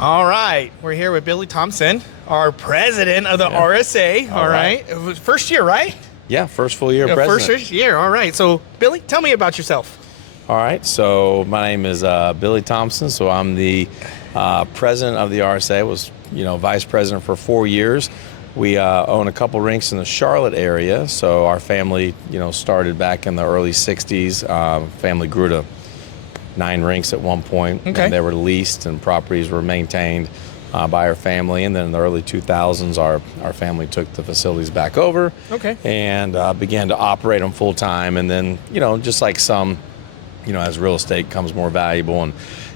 All right, we're here with Billy Thompson, our president of the RSA. All right. It was first year, right? Yeah, first full year president. First year, all right. So, Billy, tell me about yourself. All right, so my name is Billy Thompson. So I'm the president of the RSA. Was vice president for 4 years. We own a couple rinks in the Charlotte area. So our family, started back in the early '60s. Family grew to 9 rinks at one point. Okay. And they were leased and properties were maintained by our family. And then in the early 2000s, our family took the facilities back over. Okay. And began to operate them full time. And then, just like some, as real estate becomes more valuable and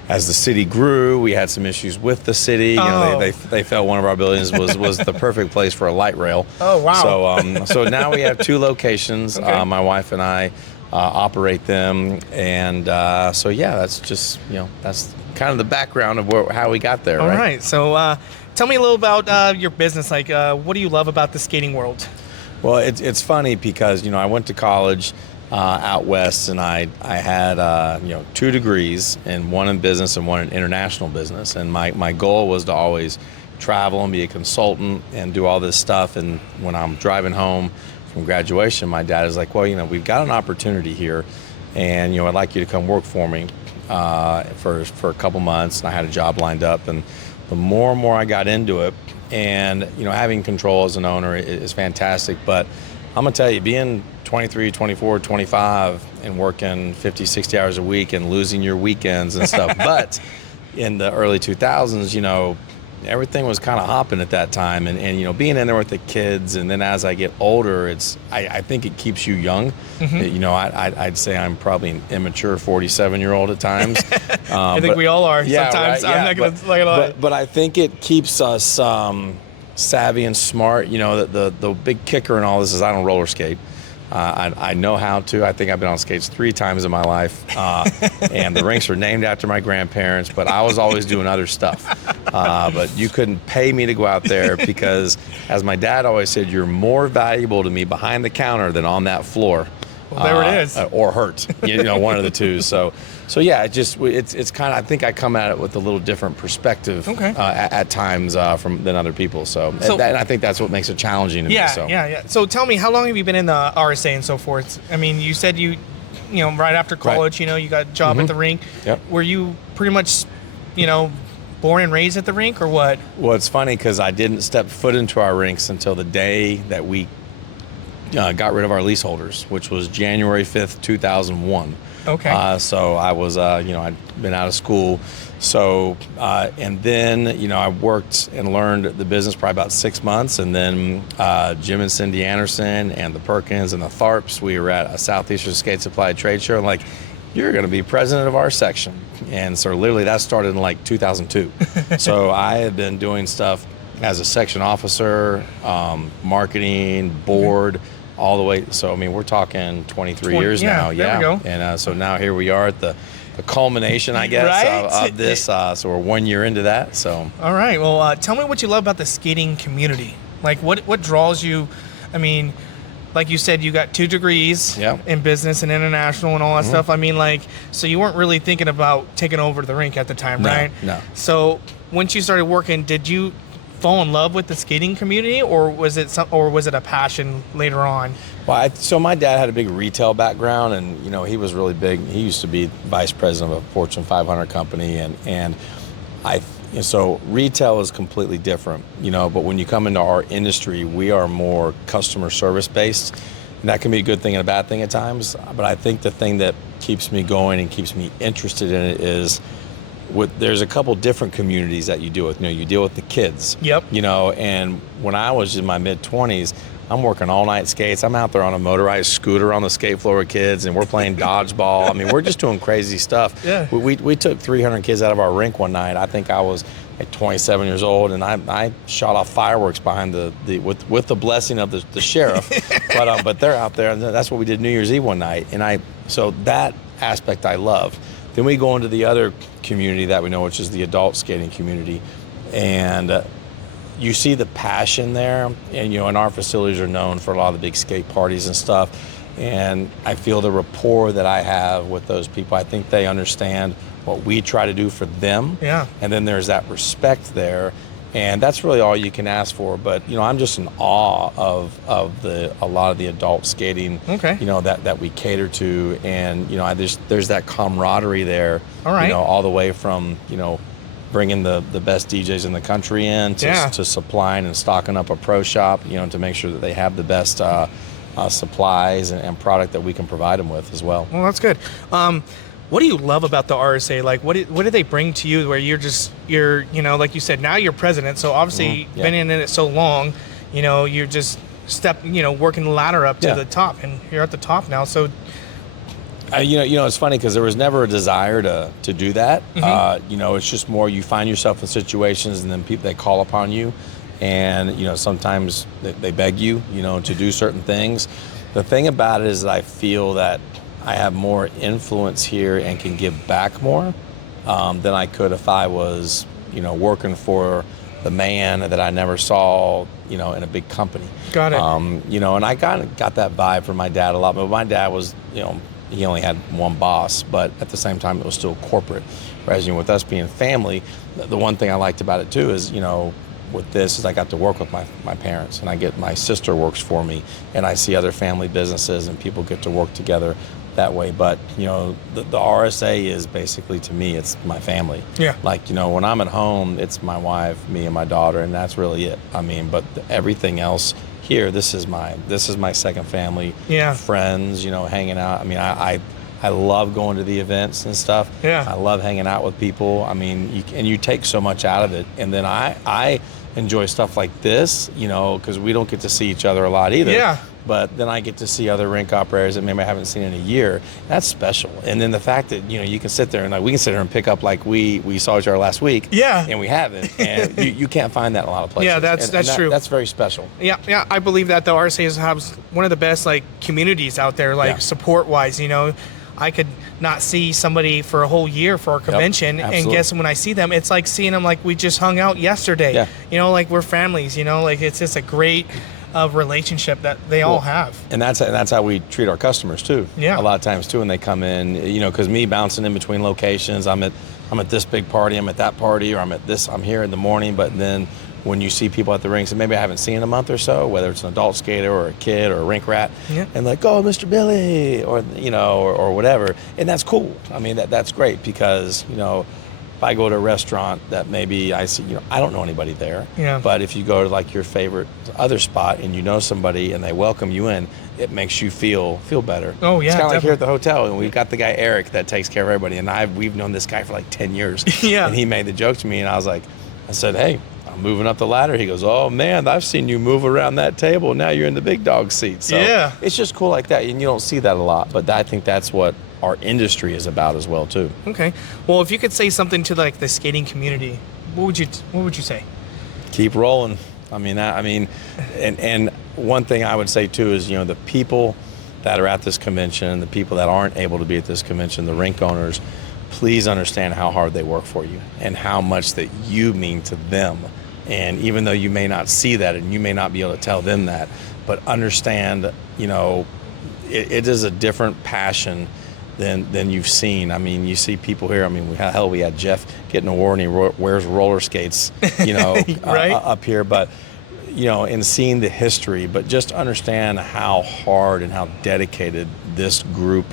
as the city grew, we had some issues with the city. They felt one of our buildings was the perfect place for a light rail. Oh, wow. So now we have 2 locations. Okay. My wife and I operate them, and that's just that's kind of the background of how we got there. All right. So tell me a little about your business. Like, what do you love about the skating world? Well, it's funny because I went to college out west, and I had 2 degrees, and one in business and one in international business. And my goal was to always travel and be a consultant and do all this stuff. And when I'm driving home from graduation, my dad is like, well, we've got an opportunity here, and I'd like you to come work for me for a couple months. And I had a job lined up, and the more and more I got into it, and having control as an owner is fantastic. But I'm gonna tell you, being 23, 24, 25 and working 50, 60 hours a week and losing your weekends and stuff. But in the early 2000s, everything was kind of hopping at that time. And being in there with the kids, and then as I get older, I think it keeps you young. Mm-hmm. I'd say I'm probably an immature 47-year-old at times. I think we all are sometimes. Right, I'm not going to lie. But I think it keeps us savvy and smart. The big kicker in all this is I don't roller skate. I know how to. I think I've been on skates 3 times in my life, and the rinks are named after my grandparents, but I was always doing other stuff. But you couldn't pay me to go out there because, as my dad always said, you're more valuable to me behind the counter than on that floor. Well, there it is. Or hurt, one of the two. So yeah, it's kind of, I think I come at it with a little different perspective at times than other people. So and I think that's what makes it challenging to me. So. Yeah. So tell me, how long have you been in the RSA and so forth? I mean, you said you right after college, you got a job at the rink. Yep. Were you pretty much, born and raised at the rink, or what? Well, it's funny because I didn't step foot into our rinks until the day that we got rid of our leaseholders, which was January 5th, 2001. Okay. So I was, I'd been out of school. So, and then, I worked and learned the business probably about 6 months. And then Jim and Cindy Anderson and the Perkins and the Tharps, we were at a Southeastern Skate Supply trade show. And like, you're going to be president of our section. And so literally that started in like 2002. So I had been doing stuff as a section officer, marketing, board, all the way. So, I mean, we're talking 23 years now. There we go. And so now here we are at the culmination, I guess, right? of this. So we're 1 year into that. So. All right. Well, tell me what you love about the skating community. Like, what draws you? I mean, like you said, you got 2 degrees in business and international and all that stuff. I mean, like, so you weren't really thinking about taking over the rink at the time, right? No. So once you started working, did you fall in love with the skating community, or was it a passion later on? Well, so my dad had a big retail background, and he was really big. He used to be vice president of a Fortune 500 company, and so retail is completely different, But when you come into our industry, we are more customer service based, and that can be a good thing and a bad thing at times. But I think the thing that keeps me going and keeps me interested in it is, there's a couple different communities that you deal with. You deal with the kids. Yep. And when I was in my mid-20s, I'm working all night skates. I'm out there on a motorized scooter on the skate floor with kids, and we're playing dodgeball. I mean, we're just doing crazy stuff. Yeah. We took 300 kids out of our rink one night. I think I was like 27 years old, and I shot off fireworks behind with the blessing of the sheriff. But they're out there, and that's what we did New Year's Eve one night. So that aspect I love. Then we go into the other community that we know, which is the adult skating community, and you see the passion there. And and our facilities are known for a lot of the big skate parties and stuff. And I feel the rapport that I have with those people. I think they understand what we try to do for them. Yeah. And then there's that respect there. And that's really all you can ask for. But, you know, I'm just in awe of a lot of the adult skating, you know, that we cater to. And, you know, there's that camaraderie there, all right. you know, all the way from, you know, bringing the best DJs in the country in to supplying and stocking up a pro shop, you know, to make sure that they have the best supplies and product that we can provide them with as well. Well, that's good. What do you love about the RSA? Like, what do they bring to you where you're, you know, like you said, now you're president, so obviously been in it so long, you know, you're just working the ladder up to the top, and you're at the top now. So, you know, it's funny because there was never a desire to do that. You know, it's just more you find yourself in situations, and then they call upon you, and you know, sometimes they beg you, you know, to do certain things. The thing about it is that I feel that I have more influence here and can give back more than I could if I was, you know, working for the man that I never saw, you know, in a big company. Got it. You know, and I got that vibe from my dad a lot. But my dad was, you know, he only had one boss, but at the same time, it was still corporate. Whereas, you know, with us being family, the one thing I liked about it too is, you know, with this is I got to work with my parents, and my sister works for me, and I see other family businesses and people get to work together that way. But you know, the RSA is basically, to me, it's my family. Yeah. Like, you know, when I'm at home, it's my wife, me, and my daughter, and that's really it. I mean, but everything else here, this is my second family. Yeah. Friends, you know, hanging out. I mean, I love going to the events and stuff. Yeah. I love hanging out with people. I mean, you take so much out of it, and then I enjoy stuff like this, you know, because we don't get to see each other a lot either. Yeah. But then I get to see other rink operators that maybe I haven't seen in a year. That's special. And then the fact that, you know, you can sit there and like we can sit there and pick up like we saw each other last week. Yeah. And we haven't. And you can't find that in a lot of places. Yeah, that's true. That's very special. Yeah, I believe that the RSA has one of the best like communities out there, like support wise. You know, I could not see somebody for a whole year for our convention, and guess when I see them, it's like seeing them like we just hung out yesterday. Yeah. You know, like we're families. You know, like it's just a great relationship that they all have. And that's how we treat our customers too. Yeah. A lot of times too when they come in, you know, because me bouncing in between locations, I'm at this big party, I'm at that party, or I'm here in the morning, but then when you see people at the rinks that maybe I haven't seen in a month or so, whether it's an adult skater or a kid or a rink rat, and like, oh, Mr. Billy, or, you know, or whatever. And that's cool. I mean, that's great because, you know, if I go to a restaurant that maybe I see, you know, I don't know anybody there. Yeah. But if you go to like your favorite other spot and you know somebody and they welcome you in, it makes you feel better. Oh yeah. It's kind of like here at the hotel, and we've got the guy Eric that takes care of everybody, and we've known this guy for like 10 years. Yeah. And he made the joke to me, and I said, hey, I'm moving up the ladder. He goes, oh man, I've seen you move around that table. Now you're in the big dog seat. So yeah. It's just cool like that, and you don't see that a lot. But I think that's what our industry is about as well too. Okay. Well, if you could say something to like the skating community, what would you say? Keep rolling. And one thing I would say too is, you know, the people that are at this convention, the people that aren't able to be at this convention, the rink owners, please understand how hard they work for you and how much that you mean to them. And even though you may not see that and you may not be able to tell them that, but understand, you know, it is a different passion than you've seen. I mean, you see people here. I mean, we had Jeff get an award and he wears roller skates, you know, right? Up here. But, you know, in seeing the history, but just understand how hard and how dedicated this group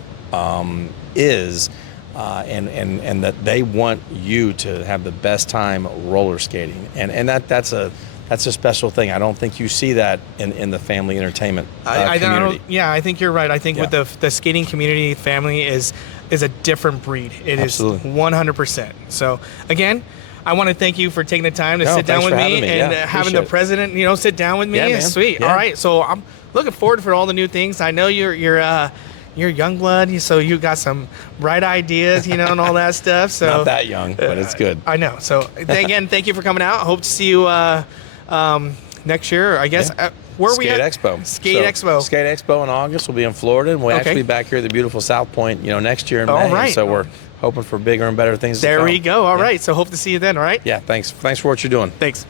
is. And that they want you to have the best time roller skating, and that's a special thing. I don't think you see that in the family entertainment community. I think you're right. I think with the skating community, family is a different breed. It Absolutely. is 100%. So again, I want to thank you for taking the time to sit down with me and having the president, you know, sit down with me. Yeah, man. Sweet. Yeah. All right. So I'm looking forward for all the new things. I know you're young blood, so you got some bright ideas, you know, and all that stuff. So not that young, but it's good. I know. So again, thank you for coming out. Hope to see you next year, I guess. Where are we at? Expo. Skate Expo in August. We'll be in Florida, and we'll actually be back here at the beautiful South Point, you know, next year in May. All right. So we're hoping for bigger and better things. There to come. we go. All right. So hope to see you then. All right. Yeah. Thanks for what you're doing. Thanks.